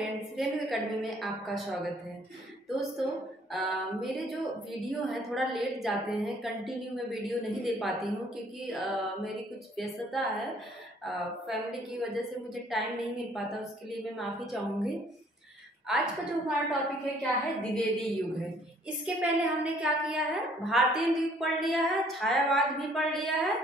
Friends, Renu academy में आपका स्वागत है। दोस्तों, मेरे जो वीडियो हैं थोड़ा लेट जाते हैं, कंटिन्यू में वीडियो नहीं दे पाती हूँ क्योंकि मेरी कुछ व्यस्तता है। फैमिली की वजह से मुझे टाइम नहीं मिल पाता, उसके लिए मैं माफ़ी चाहूँगी। आज का जो हमारा टॉपिक है क्या है, द्विवेदी युग है। इसके पहले हमने क्या किया है, भारतीय युग पढ़ लिया है, छायावाद भी पढ़ लिया है।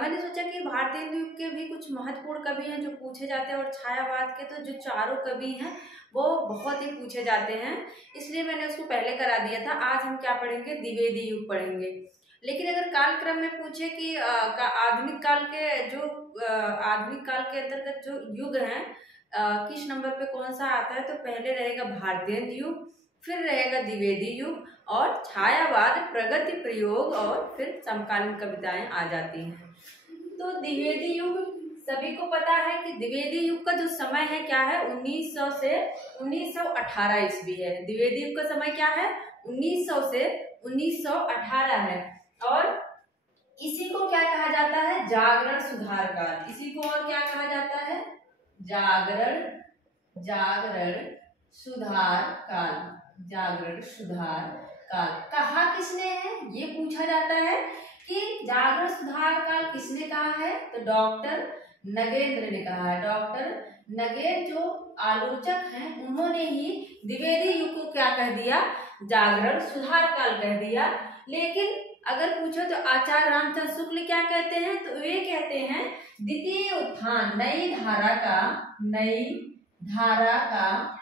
मैंने सोचा कि भारतीय युग के भी कुछ महत्वपूर्ण कवि हैं जो पूछे जाते हैं, और छायावाद के तो जो चारों कवि हैं वो बहुत ही पूछे जाते हैं, इसलिए मैंने उसको पहले करा दिया था। आज हम क्या पढ़ेंगे, द्विवेदी युग पढ़ेंगे। लेकिन अगर कालक्रम में पूछे कि आधुनिक काल के अंतर्गत जो युग हैं किस नंबर पे कौन सा आता है, तो पहले रहेगा भारतीय युग, फिर रहेगा द्विवेदी युग, और छायावाद, प्रगति, प्रयोग, और फिर समकालीन कविताएं आ जाती हैं। तो द्विवेदी युग सभी को पता है कि द्विवेदी युग का जो समय है क्या है, 1900 से 1918 ईस्वी है। द्विवेदी युग का समय क्या है, 1900 से 1918 है। और इसी को क्या कहा जाता है, जागरण सुधार काल। इसी को और क्या कहा जाता है, जागरण सुधार काल। जागरण सुधार काल कहा किसने है, ये पूछा जाता है कि जागरण सुधार काल किसने कहा है, तो डॉक्टर नगेंद्र ने कहा है। डॉक्टर नगेंद्र जो आलोचक हैं, उन्होंने ही द्विवेदी युग को क्या कह दिया, जागरण सुधार काल कह दिया। लेकिन अगर पूछो तो आचार्य रामचंद्र शुक्ल क्या कहते हैं, तो वे कहते हैं द्वितीय उत्थान, नई धारा का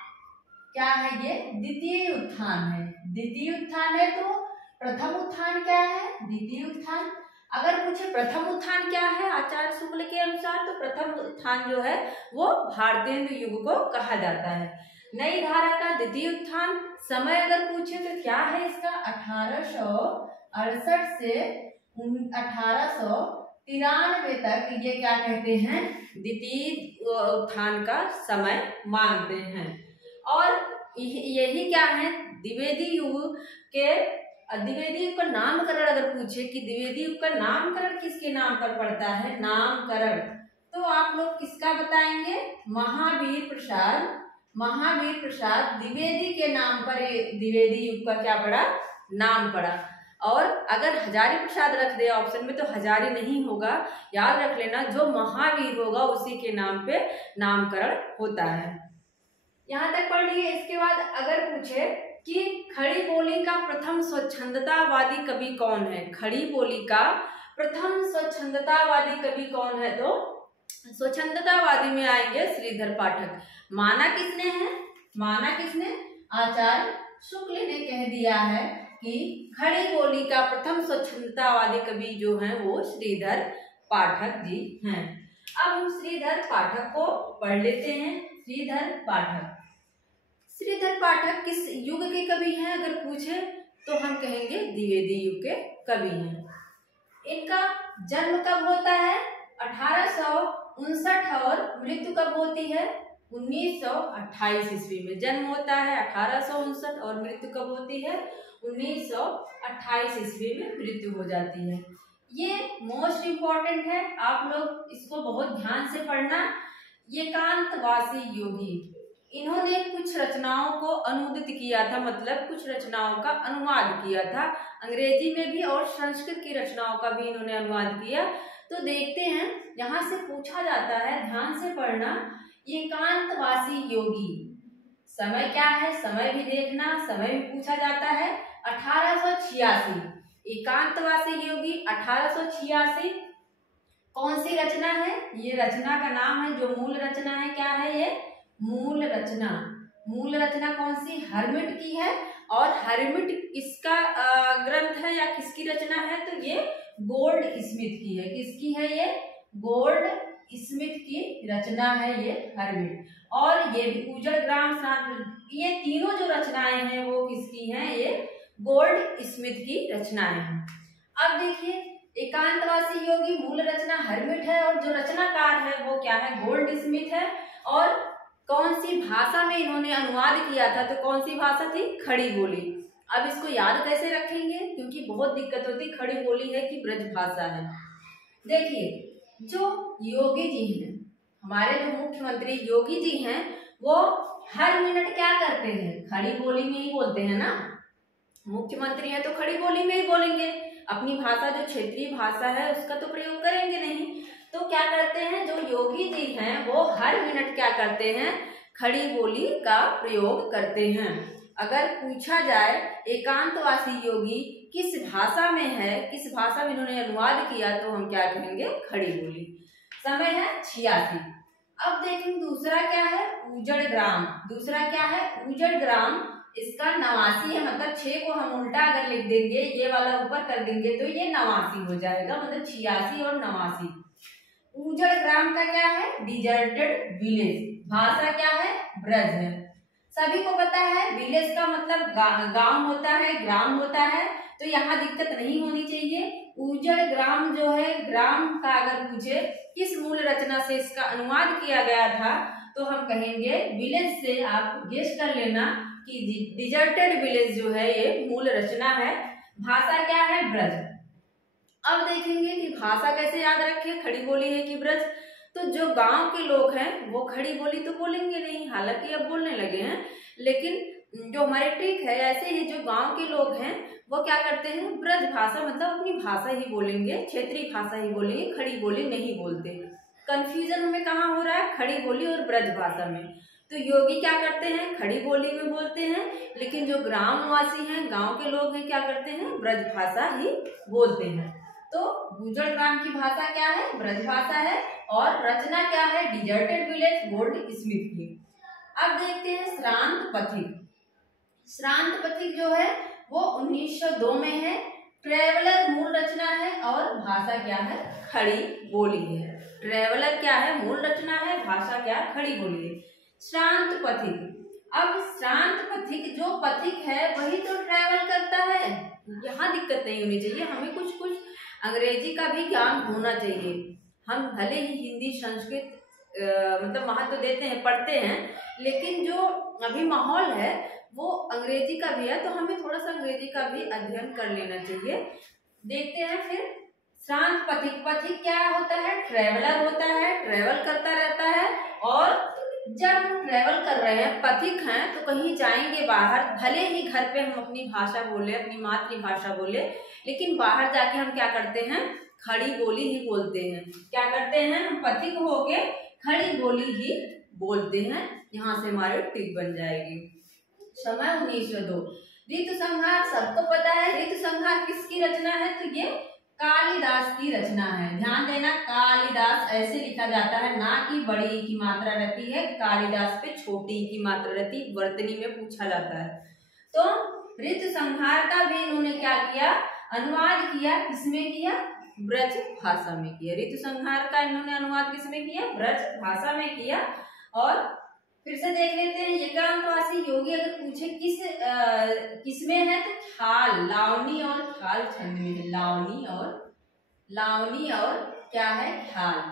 क्या है, ये द्वितीय उत्थान है। द्वितीय उत्थान है तो प्रथम उत्थान क्या है, द्वितीय उत्थान। अगर पूछे प्रथम उत्थान क्या है आचार्य शुक्ल के अनुसार, तो प्रथम उत्थान जो है वो भारतीय युग को कहा जाता है। नई धारा का द्वितीय उत्थान। समय अगर पूछे तो क्या है इसका, 1868 से 1893 तक ये क्या कहते हैं, द्वितीय उत्थान का समय मानते हैं। और यही क्या है, द्विवेदी युग का नामकरण अगर पूछे कि द्विवेदी युग का नामकरण किसके नाम पर पड़ता है, नामकरण, तो आप लोग किसका बताएंगे, महावीर प्रसाद द्विवेदी के नाम पर द्विवेदी युग का क्या पड़ा, नाम पड़ा। और अगर हजारी प्रसाद रख दे ऑप्शन में तो हजारी नहीं होगा, याद रख लेना, जो महावीर होगा उसी के नाम पे नामकरण होता है। यहाँ तक पढ़ लिए। इसके बाद अगर पूछे कि खड़ी बोली का प्रथम स्वच्छंदतावादी कवि कौन है, खड़ी बोली का प्रथम स्वच्छंदतावादी कवि कौन है, तो स्वच्छंदतावादी में आएंगे श्रीधर पाठक। माना किसने, आचार्य शुक्ल ने कह दिया है कि खड़ी बोली का प्रथम स्वच्छंदतावादी कवि जो हैं वो श्रीधर पाठक जी हैं। अब हम श्रीधर पाठक को पढ़ लेते हैं। श्रीधर पाठक किस युग के कवि हैं अगर पूछे तो हम कहेंगे द्विवेदी युग के कवि हैं। इनका जन्म कब होता है, 1859, और मृत्यु कब होती है, 1928 ईस्वी में जन्म होता है 1859, और मृत्यु कब होती है, 1928 ईस्वी में मृत्यु हो जाती है। ये मोस्ट इम्पॉर्टेंट है, आप लोग इसको बहुत ध्यान से पढ़ना। एकांतवासी योगी, इन्होंने कुछ रचनाओं को अनुदित किया था, मतलब कुछ रचनाओं का अनुवाद किया था, अंग्रेजी में भी और संस्कृत की रचनाओं का भी इन्होंने अनुवाद किया। तो देखते हैं, यहाँ से पूछा जाता है, ध्यान से पढ़ना, एकांतवासी योगी समय क्या है, समय भी देखना, समय भी पूछा जाता है। 1886 एकांतवासी योगी 1886 कौन सी रचना है, ये रचना का नाम है, जो मूल रचना है क्या है, ये मूल रचना कौन सी, हर्मिट की है। और हर्मिट इसका ग्रंथ है या किसकी रचना है, तो ये गोल्ड स्मिथ की है। किसकी है, ये गोल्ड स्मिथ की रचना है ये हर्मिट। और ये भी उजड़ ग्राम शांत, ये तीनों जो रचनाएं हैं वो किसकी हैं, ये गोल्ड स्मिथ की रचनाएं हैं। अब देखिए, एकांतवासी योगी मूल रचना हर्मिट है, और जो रचनाकार है वो क्या है, गोल्ड स्मिथ है। और कौन सी भाषा में इन्होंने अनुवाद किया था, तो कौन सी भाषा थी, खड़ी बोली। अब इसको याद कैसे रखेंगे, क्योंकि बहुत दिक्कत होती, खड़ी बोली है कि ब्रज भाषा है। देखिए, जो योगी जी हैं, हमारे जो मुख्यमंत्री योगी जी हैं, वो हर मिनट क्या करते हैं, खड़ी बोली में ही बोलते हैं ना। मुख्यमंत्री है तो खड़ी बोली में ही बोलेंगे, अपनी भाषा जो क्षेत्रीय भाषा है उसका तो प्रयोग करेंगे नहीं। तो क्या करते हैं, जो योगी जी हैं वो हर मिनट क्या करते हैं, खड़ी बोली का प्रयोग करते हैं। अगर पूछा जाए एकांतवासी योगी किस भाषा में है, किस भाषा में इन्होंने अनुवाद किया, तो हम क्या कहेंगे, खड़ी बोली। समय है 86। अब देखें दूसरा क्या है, उजड़ ग्राम। दूसरा क्या है, उजड़ ग्राम। इसका 89 है, मतलब 6 को हम उल्टा अगर लिख देंगे, ये वाला ऊपर कर देंगे तो ये 89 हो जाएगा, मतलब 86 और 89। उजड़ ग्राम का क्या है, डिजर्टेड विलेज। भाषा क्या है, ब्रज है। सभी को पता है विलेज का मतलब गांव होता है, ग्राम होता है, तो यहाँ दिक्कत नहीं होनी चाहिए। उजड़ ग्राम जो है, ग्राम का अगर पूछे किस मूल रचना से इसका अनुवाद किया गया था, तो हम कहेंगे विलेज से। आप गेस कर लेना कि डिजर्टेड विलेज जो है ये मूल रचना है। भाषा क्या है, ब्रज। अब देखेंगे कि भाषा कैसे याद रखें, खड़ी बोली है कि ब्रज। तो जो गांव के लोग हैं वो खड़ी बोली तो बोलेंगे नहीं, हालांकि अब बोलने लगे हैं, लेकिन जो हमारी ट्रिक है, ऐसे ही जो गांव के लोग हैं वो क्या करते हैं, ब्रज भाषा मतलब अपनी भाषा ही बोलेंगे, क्षेत्रीय भाषा ही बोलेंगे, खड़ी बोली नहीं बोलते। कंफ्यूजन हमें कहाँ हो रहा है, खड़ी बोली और ब्रज भाषा में। तो योगी क्या करते हैं, खड़ी बोली में बोलते हैं, लेकिन जो ग्रामवासी हैं, गांव के लोग हैं, क्या करते हैं, ब्रज भाषा ही बोलते हैं। तो गुजर ग्राम की भाषा क्या है, ब्रज भाषा है, और रचना क्या है, डिजर्टेड विलेज गोल्ड स्मिथ की। अब देखते हैं श्रांत पथिक। श्रांत पथिक जो है वो 1902 में है। ट्रेवलर मूल रचना है और भाषा क्या है, खड़ी बोली है। ट्रेवलर क्या है, मूल रचना है, भाषा क्या, खड़ी बोली है। श्रांत पथिक। अब श्रांत पथिक, जो पथिक है वही तो ट्रैवल करता है, यहाँ दिक्कत नहीं होनी चाहिए। हमें कुछ कुछ अंग्रेजी का भी ज्ञान होना चाहिए। हम भले ही हिंदी संस्कृत मतलब महत्व देते हैं, पढ़ते हैं, लेकिन जो अभी माहौल है वो अंग्रेजी का भी है, तो हमें थोड़ा सा अंग्रेजी का भी अध्ययन कर लेना चाहिए। देखते हैं फिर श्रांत पथिक। पथिक क्या होता है, ट्रेवलर होता है, ट्रेवल करता रहता है। और जब हम ट्रेवल कर रहे हैं, पथिक हैं, तो कहीं जाएंगे बाहर, भले ही घर पे हम अपनी भाषा बोले, अपनी मातृभाषा बोले, लेकिन बाहर जाके हम क्या करते हैं, खड़ी बोली ही बोलते हैं। क्या करते हैं, हम पथिक हो गए, खड़ी बोली ही बोलते हैं। यहाँ से हमारी टिक बन जाएगी। समय 1902। ऋतु संहार सबको पता है। ऋतु संहार किसकी रचना है, तो ये कालिदास की रचना है। ध्यान देना, कालिदास ऐसे लिखा जाता है, ना कि बड़ी ई की मात्रा रहती है, कालिदास पे छोटी ई की मात्रा रहती, वर्तनी में पूछा जाता है। तो ऋतु संहार का भी इन्होंने क्या किया, अनुवाद किया। किसमें किया, ब्रज भाषा में किया। ऋतु संहार का इन्होंने अनुवाद किसमें किया, ब्रज भाषा में किया। और फिर से देख लेते हैं, एकांतवासी योगी अगर पूछे किसमें है, तो ख्याल, लावनी और ख्याल छंद में है। लावनी और क्या है, ख्याल।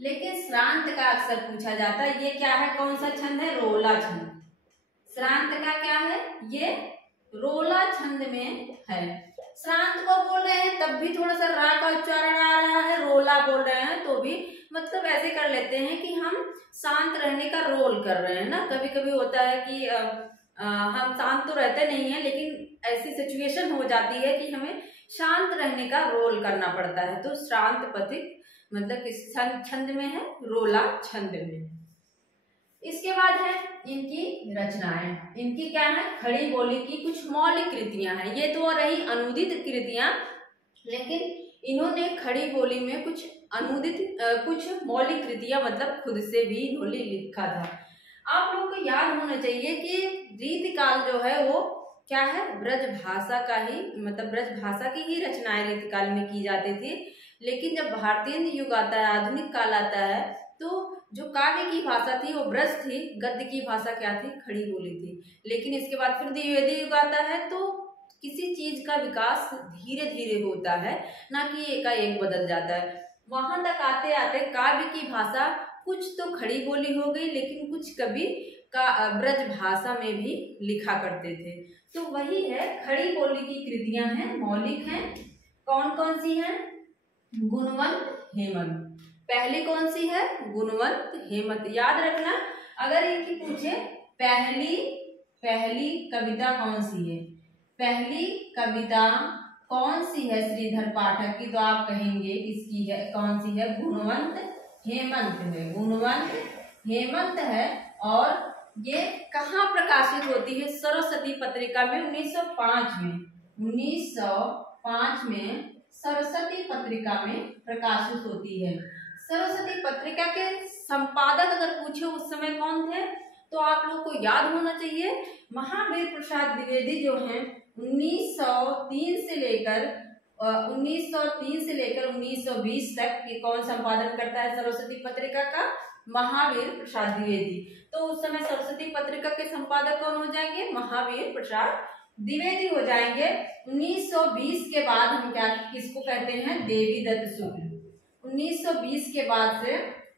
लेकिन श्रांत का अक्सर पूछा जाता है, ये क्या है, कौन सा छंद है, रोला छंद। श्रांत का क्या है, ये रोला छंद में है। श्रांत को बोल रहे हैं तब भी थोड़ा सा रा का उच्चारण आ रहा है, रोला बोल रहे हैं तो भी मतलब ऐसे कर लेते हैं कि हम शांत रहने का रोल कर रहे हैं ना। कभी कभी होता है कि हम शांत तो रहते नहीं है, लेकिन ऐसी सिचुएशन हो जाती है कि हमें शांत रहने का रोल करना पड़ता है। तो श्रांत पथिक मतलब किस छंद में है, रोला छंद में। इसके बाद है इनकी रचनाएं। इनकी क्या है, खड़ी बोली की कुछ मौलिक कृतियां हैं। ये तो रही अनुदित कृतियां, लेकिन इन्होंने खड़ी बोली में कुछ अनुदित कुछ मौलिक कृतियां मतलब खुद से भी इन्होंने लिखा था। आप लोग को याद होना चाहिए कि रीतिकाल जो है वो क्या है, ब्रज भाषा का ही मतलब ब्रज भाषा की ही रचनाएं रीतिकाल में की जाती थी। लेकिन जब भारतीय युग आता है, आधुनिक काल आता है, तो जो काव्य की भाषा थी वो ब्रज थी, गद्य की भाषा क्या थी, खड़ी बोली थी। लेकिन इसके बाद फिर द्विवेदी युग आता है, तो किसी चीज का विकास धीरे धीरे होता है, ना कि एकाएक बदल जाता है। वहां तक आते आते काव्य की भाषा कुछ तो खड़ी बोली हो गई, लेकिन कुछ कभी का ब्रज भाषा में भी लिखा करते थे। तो वही है, खड़ी बोली की कृतियां हैं, मौलिक हैं। कौन कौन सी हैं, गुणवंत, हेमंत। पहली कौन सी है, गुणवंत, हेमंत। याद रखना, अगर इनकी पूछे पहली कविता कौन सी है, पहली कविता कौन सी है श्रीधर पाठक की, तो आप कहेंगे किसकी है, कौन सी है, गुणवंत हेमंत है, गुणवंत हेमंत है। और ये कहाँ प्रकाशित होती है, सरस्वती पत्रिका में 1905 में, 1905 में सरस्वती पत्रिका में प्रकाशित होती है। सरस्वती पत्रिका के संपादक अगर पूछे उस समय कौन थे, तो आप लोग को याद होना चाहिए महावीर प्रसाद द्विवेदी जो हैं 1903 से लेकर 1920 तक ये कौन संपादन करता है सरस्वती पत्रिका का, महावीर प्रसाद द्विवेदी। तो उस समय सरस्वती पत्रिका के संपादक कौन हो जाएंगे, महावीर प्रसाद द्विवेदी हो जाएंगे। 1920 के बाद हम क्या किसको कहते हैं, देवी दत्त शुक्ल। 1920 के बाद से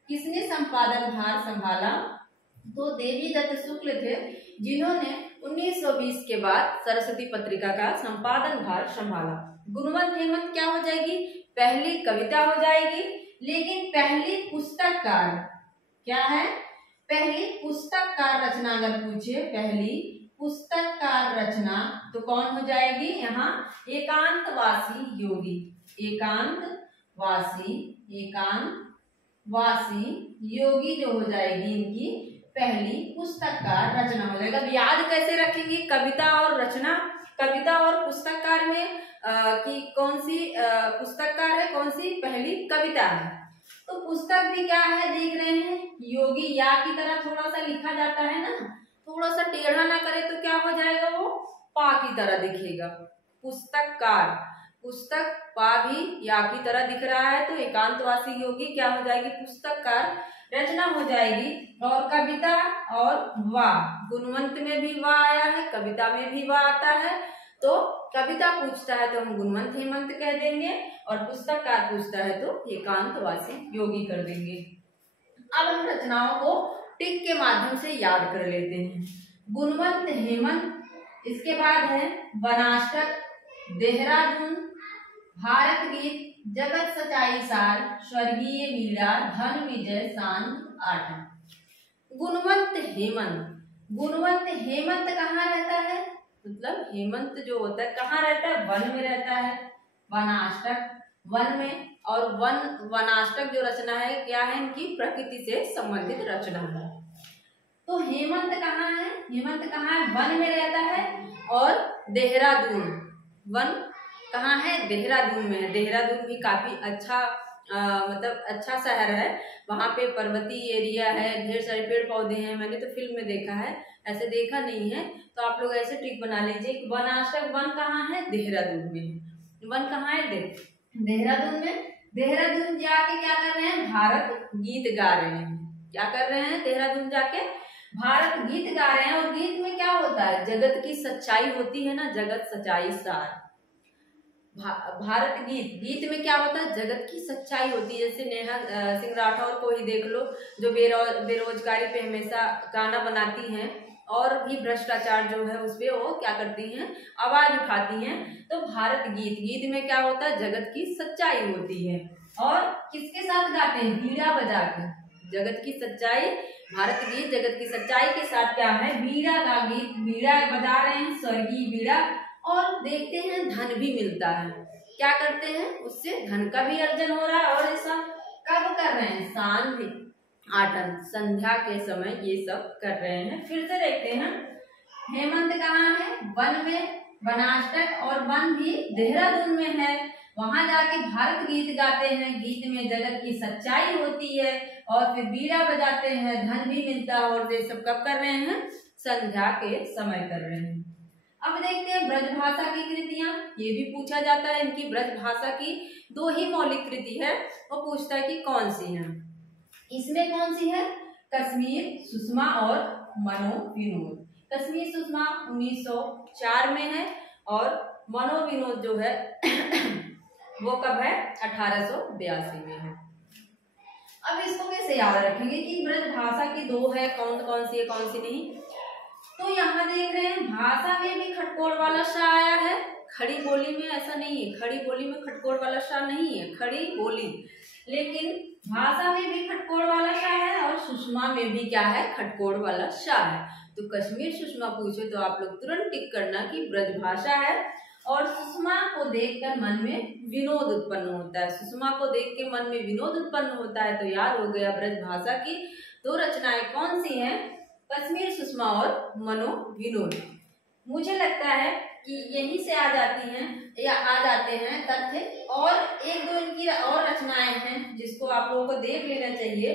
किसने संपादन भार संभाला, तो देवी दत्त शुक्ल थे जिन्होंने 1920 के बाद सरस्वती पत्रिका का संपादन भार संभाला। गुणवंत हेमंत क्या हो जाएगी, पहली कविता हो जाएगी, लेकिन पहली पुस्तककार क्या है, पहली पुस्तककार रचना अगर पूछे, पहली पुस्तककार रचना तो कौन हो जाएगी, यहाँ एकांतवासी योगी, एकांतवासी योगी जो हो जाएगी इनकी पहली पुस्तककार रचना हो जाएगा। अब याद कैसे रखेंगे, कविता और रचना, कविता और पुस्तककार में कि कौन सी पुस्तककार है, कौन सी पहली कविता है। तो पुस्तक भी क्या है देख रहे हैं, योगी या की तरह थोड़ा सा लिखा जाता है ना, थोड़ा सा टेढ़ा ना करे तो क्या हो जाएगा, वो पा की तरह दिखेगा। पुस्तककार, पुस्तक पा भी या की तरह दिख रहा है, तो एकांतवासी योगी क्या हो जाएगी, पुस्तककार रचना हो जाएगी। और कविता और वाह, गुणवंत में भी वाह आया है, कविता में भी वाह आता है। तो कविता पूछता है तो हम गुणवंत हेमंत कह देंगे, और पुस्तककार पूछता है तो एकांतवासी योगी कर देंगे। अब हम रचनाओं को टिक के माध्यम से याद कर लेते हैं। गुणवंत हेमंत, इसके बाद है वनाष्टक, देहरादून, भारत गीत, जगत सच्चाई सार, स्वर्गीय वीरा, धन विजय, शांत आठ। गुणवंत हेमंत, गुणवंत हेमंत कहाँ रहता है, मतलब हेमंत जो होता है कहाँ रहता है, वन में रहता है, वनाष्टक वन में। और वनाष्टक जो रचना है क्या है, इनकी प्रकृति से संबंधित रचना है। तो हेमंत कहाँ है, हेमंत कहाँ है, वन में रहता है। और देहरादून, वन कहाँ है, देहरादून में है। देहरादून भी काफी अच्छा मतलब अच्छा शहर है, वहाँ पे पर्वतीय एरिया है, ढेर सारे पेड़ पौधे हैं। मैंने तो फिल्म में देखा है, ऐसे देखा नहीं है, तो आप लोग ऐसे ट्रिक बना लीजिए। वनाष्टक वन कहाँ है, देहरादून में। वन कहाँ है, देहरादून में। देहरादून जाके क्या कर रहे हैं, भारत गीत गा रहे हैं। क्या कर रहे हैं, देहरादून जाके भारत गीत गा रहे हैं। और गीत में क्या होता है, जगत की सच्चाई होती है ना, जगत सच्चाई सार। भारत गीत, गीत में क्या होता है, जगत की सच्चाई होती है। जैसे नेहा सिंह राठौर को ही देख लो, जो बेरोजगारी पे हमेशा गाना बनाती हैं, और भी भ्रष्टाचार जो है उस पे वो क्या करती हैं, आवाज उठाती हैं। तो भारत गीत, गीत में क्या होता है, जगत की सच्चाई होती है। और किसके साथ गाते हैं, बीड़ा बजा के। जगत की सच्चाई, भारत गीत जगत की सच्चाई के साथ क्या है, बीड़ा का गीत, बीड़ा बजा रहे हैं, स्वर्गीय बीड़ा। और देखते हैं धन भी मिलता है। क्या करते हैं, उससे धन का भी अर्जन हो रहा है। और ऐसा कब कर रहे हैं, सांझ आठन, संध्या के समय ये सब कर रहे हैं। फिर से देखते हैं, हेमंत कहाँ है, वन में, वनाष्टक और वन भी देहरादून में है। वहां जाके भारत गीत गाते हैं, गीत में जगत की सच्चाई होती है। और फिर बीड़ा बजाते हैं, धन भी मिलता है। और ये सब कब कर रहे हैं, संध्या के समय कर रहे हैं। अब देखते हैं ब्रजभाषा की कृतियां, ये भी पूछा जाता है। इनकी ब्रजभाषा की 2 ही मौलिक कृति है, वो पूछता है कि कौन सी है। इसमें कौन सी है, कश्मीर सुषमा और मनोविनोद। कश्मीर सुषमा 1904 में है, और मनोविनोद जो है वो कब है, 1882 में है। अब इसको कैसे याद रखेंगे कि ब्रजभाषा की 2 है, कौन सी है कौन सी नहीं। तो यहाँ देख रहे हैं, भाषा में भी खटकोड़ वाला सा आया है, खड़ी बोली में ऐसा नहीं है। खड़ी बोली में खटकोड़ वाला सा नहीं है, खड़ी बोली। लेकिन भाषा में भी खटकोड़ वाला श है और सुषमा में भी क्या है, खटकोड़ वाला श है। तो कश्मीर सुषमा पूछे तो आप लोग तुरंत टिक करना कि ब्रजभाषा है। और सुषमा को देखकर मन में विनोद उत्पन्न होता है, सुषमा को देख के मन में विनोद उत्पन्न होता है, तो याद हो गया ब्रजभाषा की दो रचनाएं कौन सी हैं, कश्मीर सुषमा और मनोविनोद। मुझे लगता है कि यहीं से आ जाती हैं या आ जाते हैं तथ्य, और एक दो इनकी और रचनाएं हैं जिसको आप लोगों को देख लेना चाहिए।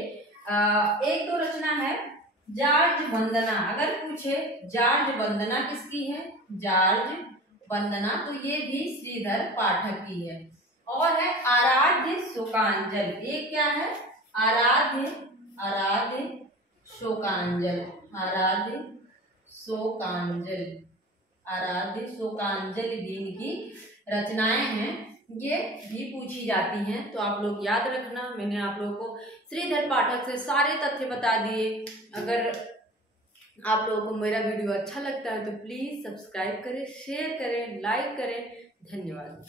एक दो रचना है जॉर्ज वंदना, अगर पूछे जॉर्ज वंदना किसकी है, जॉर्ज वंदना, तो ये भी श्रीधर पाठक की है। और है आराध्य शोकांजल, ये क्या है, आराध्य शोकांजल, आराध्य शोकांजल भी इनकी रचनाएं हैं, ये भी पूछी जाती हैं। तो आप लोग याद रखना, मैंने आप लोगों को श्रीधर पाठक से सारे तथ्य बता दिए। अगर आप लोगों को मेरा वीडियो अच्छा लगता है तो प्लीज़ सब्सक्राइब करें, शेयर करें, लाइक करें। धन्यवाद।